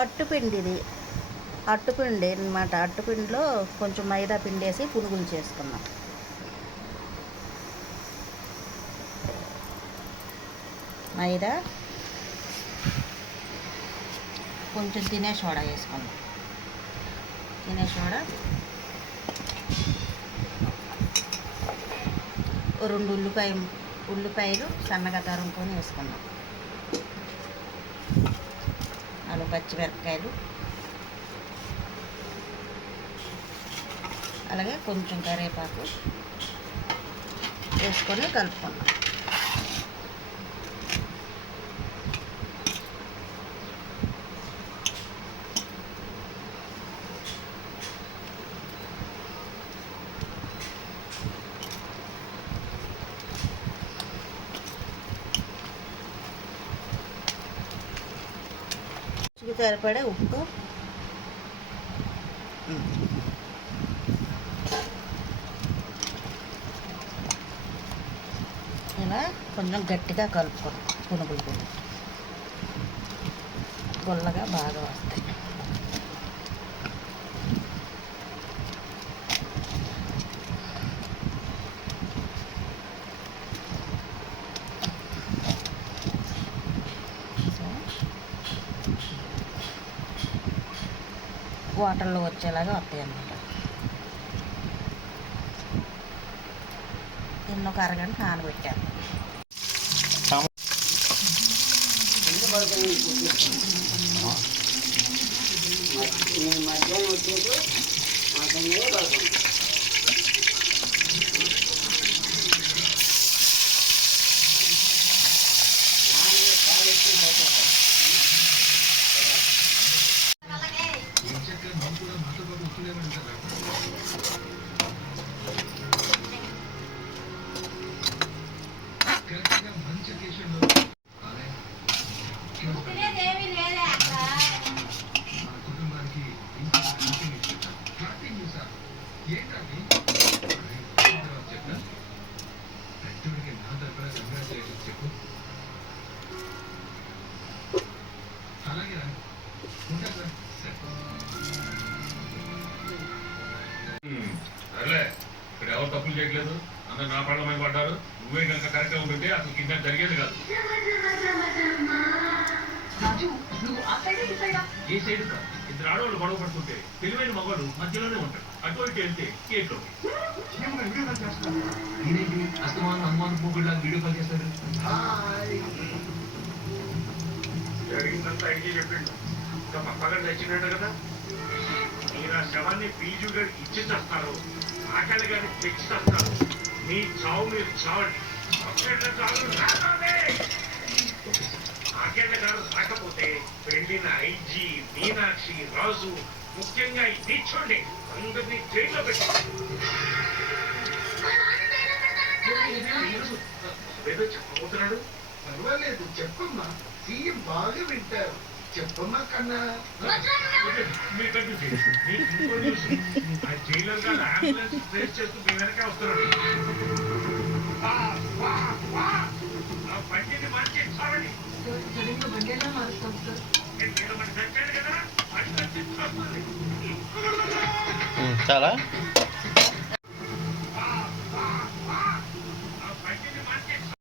అట్టుపిండి ఇది అట్టుపిండి అనమాట. అట్టుపిండిలో కొంచెం మైదా పిండి వేసి పునుగులు చేసుకున్నాం. మైదా కొంచెం తినే సోడా వేసుకున్నాం. తినే సోడా 2 ఉల్లిపాయలు సన్నగా తరుముకొని వేసుకున్నాం. 4 పచ్చిమిరపకాయలు, అలాగే కొంచెం కరివేపాకు వేసుకొని కలుపుకున్నాం. సరిపడే ఉప్పు, ఇలా కొంచెం గట్టిగా కలుపుకోండి. పునుగులు గుల్లగా బాగా వస్తాయి. వాటర్లో వచ్చేలాగా వస్తాయి అన్నమాట. దీన్ని ఒక అరగంట నానబెట్టాను. మధ్యాహ్నం వచ్చేది ఇక్కడ ఎవరు తప్పులు చేయట్లేదు, అందరు నా పళ్ళ మీద పడ్డారు. నువ్వే కనుక కరెక్ట్గా ఉంటుంటే అసలు కింద జరిగేది కాదు. ఏ సైడ్ కాదు, 2 ఆడవాళ్ళు గొడవ పడుతుంటే తెలివైన మగవాడు మధ్యలోనే ఉంటాడు. అటు ఇటు వెళ్తే కేట్లో అస్తమానం అనుమానం పోగుళ్ళ వీడియో కాల్ చేస్తారు. జరిగిందంతా ఐటీ చెప్పిండు. ఇంకా పక్కగా తెచ్చినట్టు కదా. మీరు ఆ శవాన్ని పీజుగా ఇచ్చి చేస్తారు, ఆకలి గారిని తెచ్చి చేస్తారు. మీ చావు మీరు చావండి. ఆకేళ్ళ గారు రాకపోతే వెళ్ళిన ఐజీ మీనాక్షి రాజు, ముఖ్యంగా ఈ దీక్షోండి అందరినీ జైల్లో పెట్టారు. ఏదో చెప్పబోతున్నాడు. పర్వాలేదు చెప్పమ్మా, సీఎం బాగా వింటారు. చెప్పమ్మా కన్నా. జైలర్ గారు అంబులెన్స్ ట్రేస్ చేస్తూ మీ వెనక వస్తున్నాడు. బండిని మార్చి చావండి. చచ్చాడు కదా, చాలా